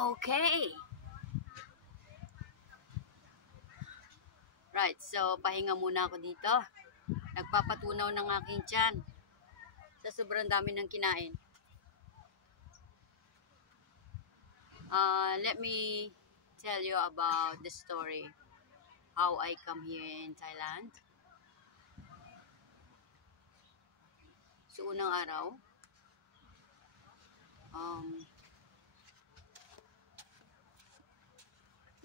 Okay. Right, so pahinga muna ako dito. Nagpapatunaw ng aking tiyan sa sobrang dami ng kinain. Let me tell you about the story how I come here in Thailand. So unang araw,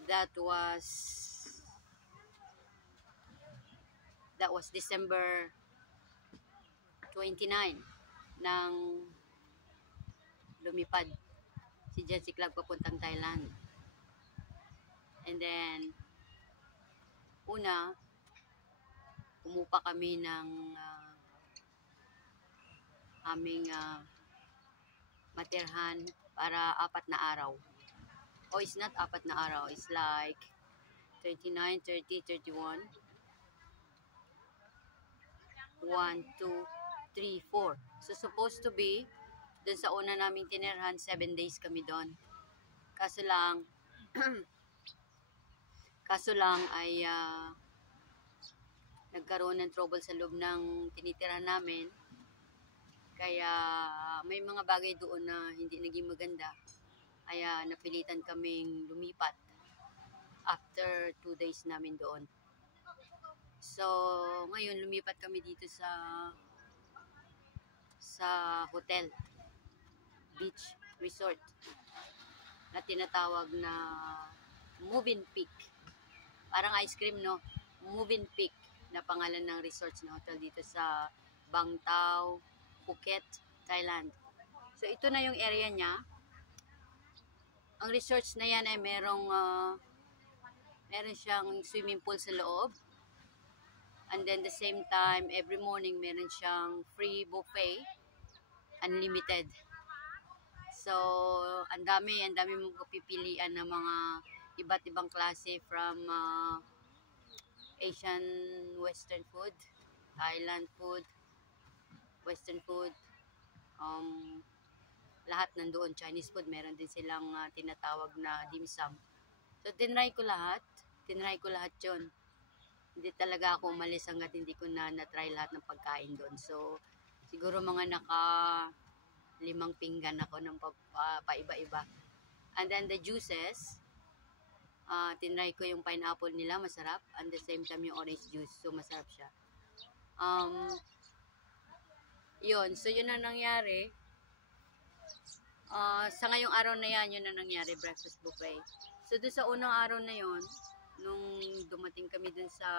that was December 29 nang lumipad si Jesse Clark papuntang Thailand. And then umupa kami ng aming matirhan para 4 na araw. Oh, it's not 4 na araw. It's like 29, 30, 31. 1, 2, 3, 4. So, supposed to be, dun sa una naming tinirhan, 7 days kami doon. Kaso lang ay nagkaroon ng trouble sa loob ng tinitirhan namin. Kaya may mga bagay doon na hindi naging maganda. Kaya napilitan kaming lumipat after 2 days namin doon. So, ngayon lumipat kami dito sa hotel, beach resort na tinatawag na Movenpick. Parang ice cream, no? Movenpick na pangalan ng resort na hotel dito sa Bang Tao, Phuket, Thailand. So, ito na yung area niya. Ang resort na yan ay meron siyang swimming pool sa loob. And then the same time, every morning meron siyang free buffet, unlimited. So, ang dami mong kapipilian ng mga iba't ibang klase from Asian Western food, Thailand food, Western food, lahat nandoon. Chinese food, meron din silang tinatawag na dim sum. So, tinry ko lahat yun. Hindi talaga ako umalis hanggat hindi ko na-try lahat ng pagkain doon. So, siguro mga 5 pinggan ako ng paiba-iba. And then the juices, tinry ko yung pineapple nila, masarap. And the same time yung orange juice, so masarap siya. Yun, so yun na nangyari. Sa ngayong araw na yan, yun na nangyari, breakfast buffet. So doon sa unang araw na yun, nung dumating kami dun sa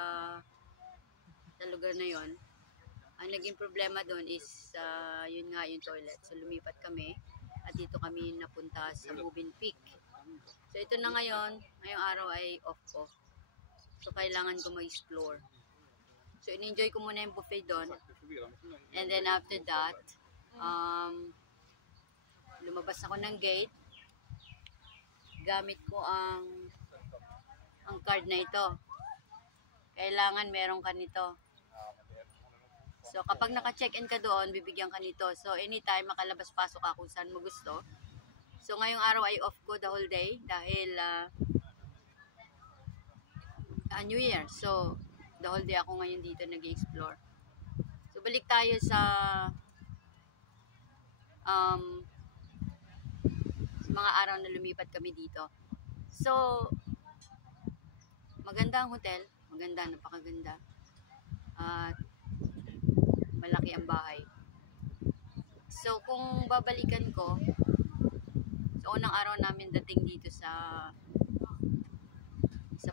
lugar na yon, ang naging problema doon is yun nga yung toilet. So lumipat kami at dito kami napunta sa Movenpick. So ito na ngayong araw ay off ko. So kailangan ko mag-explore. So in-enjoy ko muna yung buffet doon. And then after that, lumabas ako ng gate. Gamit ko ang card na ito. Kailangan meron ka nito. So, kapag naka-check-in ka doon, bibigyan ka nito. So, anytime, makalabas-pasok ka kung saan mo gusto. So, ngayong araw ay off ko the whole day dahil New Year. So, the whole day ako ngayon dito nag-explore. So, balik tayo sa mga araw na lumipat kami dito. So, maganda ang hotel. Maganda, napakaganda. At malaki ang bahay. So, kung babalikan ko, sa unang araw namin dating dito sa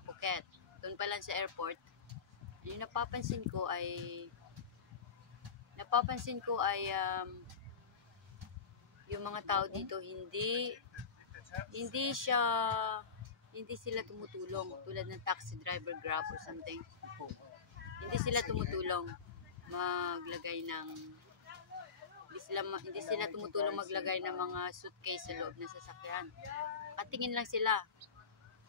Phuket, doon pa lang sa airport, yung napapansin ko ay yung mga tao dito hindi sila tumutulong tulad ng taxi driver, Grab or something. Hindi sila tumutulong maglagay ng mga suitcase sa loob ng sasakyan. Patingin lang sila.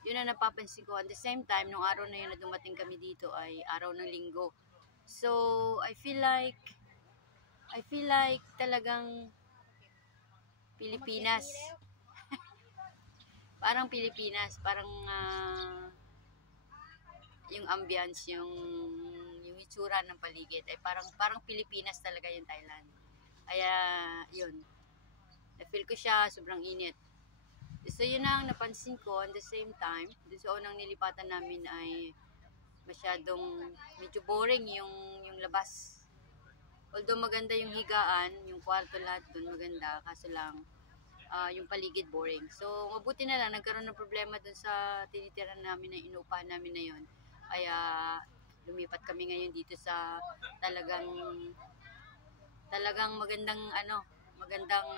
Yun ang napapansin ko. At the same time, nung araw na yun na dumating kami dito ay araw ng linggo. So, I feel like talagang Pilipinas. parang Pilipinas, parang yung ambience, yung itsura ng paligid ay parang Pilipinas talaga yung Thailand. Kaya yun, na-feel ko siya, sobrang init. So yun ang napansin ko. At the same time, dun sa unang nilipatan namin ay masyadong medyo boring yung labas. Although maganda yung higaan, yung kwarto lahat dun maganda, kaso lang yung paligid boring. So mabuti na lang, nagkaroon ng problema dun sa tinitira namin na inuupahan namin na yun. Kaya lumipat kami ngayon dito sa talagang magandang magandang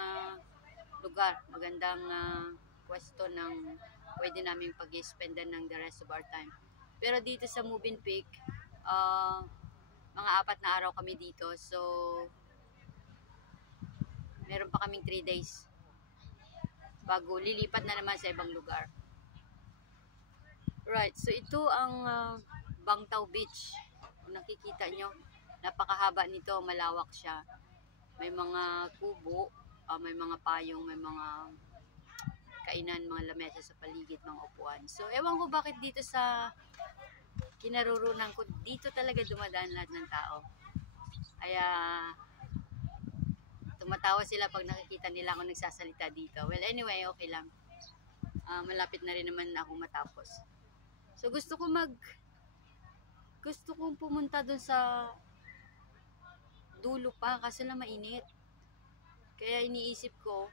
lugar, magandang pwesto ng pwede namin pag-spendan ng the rest of our time. Pero dito sa Moving Peak, mga 4 na araw kami dito. So meron pa kaming 3 days bago lilipat na naman sa ibang lugar. Right, so ito ang Bang Tao Beach. Kung nakikita nyo, napakahaba nito, malawak siya. May mga kubo, may mga payong, may mga kainan, mga lamesa sa paligid, mga upuan. So, ewan ko bakit dito sa kinarurunan ko, dito talaga dumadaan lahat ng tao. Kaya, tumatawa sila pag nakikita nila ako nagsasalita dito. Well, anyway, okay lang. Malapit na rin naman ako matapos. So, gusto kong pumunta dun sa dulo pa kasi lang mainit. Kaya iniisip ko,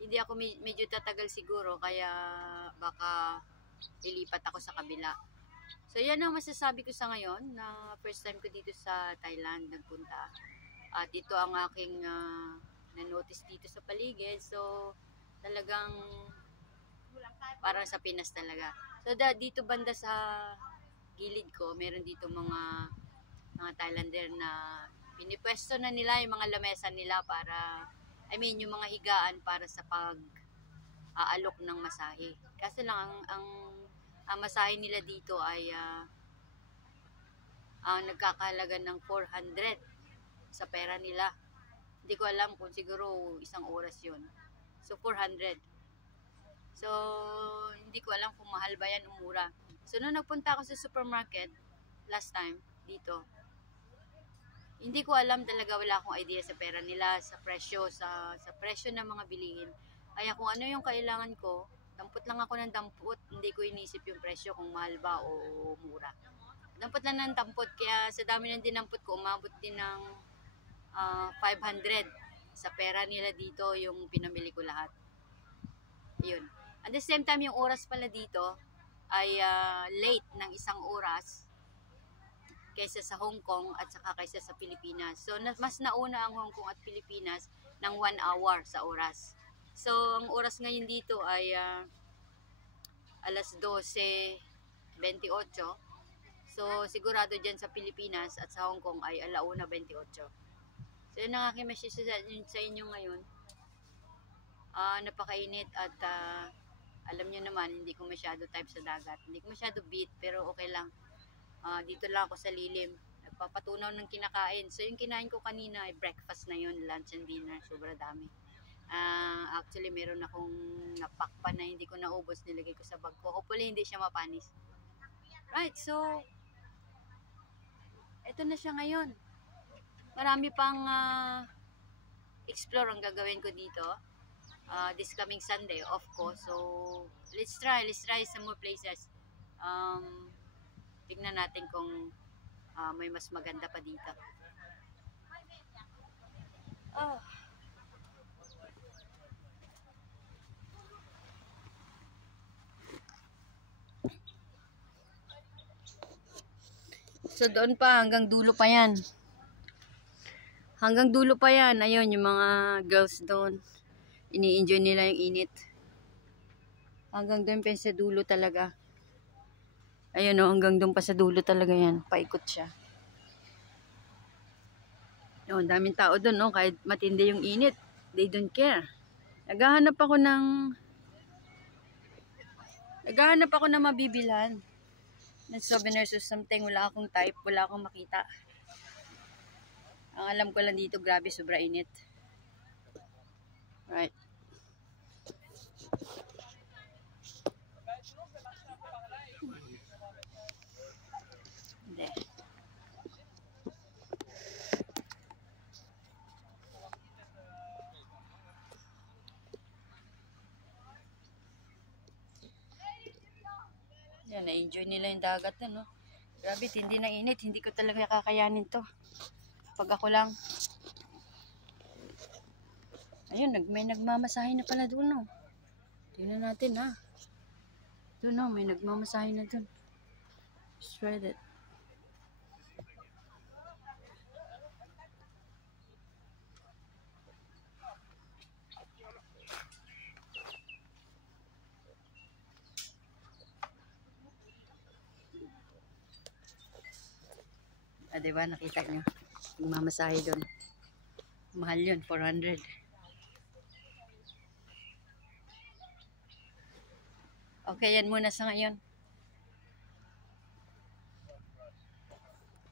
hindi ako medyo tatagal siguro, kaya baka ilipat ako sa kabila. So yan ang masasabi ko sa ngayon, na first time ko dito sa Thailand nagpunta. At ito ang aking na-notice dito sa paligid. So talagang parang sa Pinas talaga. So dito banda sa gilid ko, meron dito mga Thailander na pinipwesto na nila yung mga lamesa nila para, yung mga higaan para sa pag-aalok ng masahe. Kasi lang ang masahe nila dito ay nagkakahalaga ng 400 sa pera nila. Hindi ko alam kung siguro isang oras yun. So 400. So hindi ko alam kung mahal ba yan o mura. So nung nagpunta ako sa supermarket last time dito, hindi ko alam talaga, wala akong idea sa pera nila, sa presyo, sa presyo ng mga bilihin. Kaya kung ano yung kailangan ko, dampot lang ako ng dampot, hindi ko inisip yung presyo kung mahal ba o mura. Dampot lang ng dampot, kaya sa dami ng dinampot ko, umabot din ng 500 sa pera nila dito yung pinamili ko lahat. Yun. At the same time, yung oras pala dito ay late ng 1 oras kaysa sa Hong Kong at saka kaysa sa Pilipinas. So, mas nauna ang Hong Kong at Pilipinas ng 1 hour sa oras. So, ang oras ngayon dito ay alas 12:28. So, sigurado dyan sa Pilipinas at sa Hong Kong ay 1:28. So, yun ang aking message sa inyo ngayon. Napakainit at alam nyo naman, hindi ko masyado type sa dagat. Hindi ko masyado beat, pero okay lang. Dito lang ako sa lilim. Nagpapatunaw ng kinakain. So, yung kinain ko kanina ay breakfast na yun, lunch and dinner. Sobrang dami. Actually, meron akong napakpa na hindi ko naubos. Nilagay ko sa bag ko. Hopefully, hindi siya mapanis. Right, so, eto na siya ngayon. Marami pang explore ang gagawin ko dito. This coming Sunday, of course. So, let's try some more places. Tignan natin kung may mas maganda pa dito. So, doon pa, hanggang dulo pa yan. Hanggang dulo pa yan. Ayun, yung mga girls doon. Ini-enjoy nila yung init. Hanggang doon pa sa dulo talaga. Ayun o, hanggang doon pa sa dulo talaga yan. Paikot siya. O, daming tao doon, no? Kahit matindi yung init, they don't care. Naghahanap ako ng mabibilhan. Ng souvenirs or something. Wala akong type, wala akong makita. Ang alam ko lang dito, grabe, sobra init. Right. Yan, na-enjoy nila yung dagat na, no? Grabe, hindi na init. Hindi ko talaga kakayanin to. Pag ako lang. Ayun, may nagmamasahe na pala doon, no? Tingnan natin, ha? Doon, no? May nagmamasahe na doon. Just read it. Ah, diba? Nakita nyo. Nagmamasahe doon. Mahal yun, 400. Okay, yan muna sa ngayon.